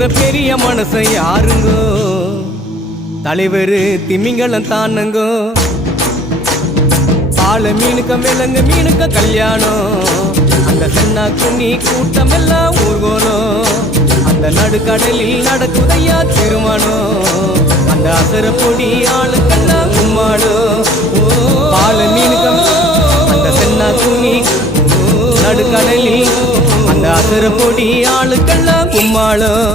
சொல்ற பெரிய மனசை யாருங்கோ தலைவர் திமிங்கலம் தானுங்கோ ஆள மீனுக்க விலங்க மீனுக்க கல்யாணம் அந்த சென்னா குன்னி கூட்டம் எல்லாம் ஊர்கோணும் அந்த நடுக்கடலில் நடக்குதையா திருமணம் அந்த அசர பொடி ஆளுக்கெல்லாம் கும்மாடும் ஆள மீனுக்க அந்த சென்னா குன்னி நடுக்கடலில் அந்த அசர பொடி ஆளுக்கெல்லாம் கும்மாளம்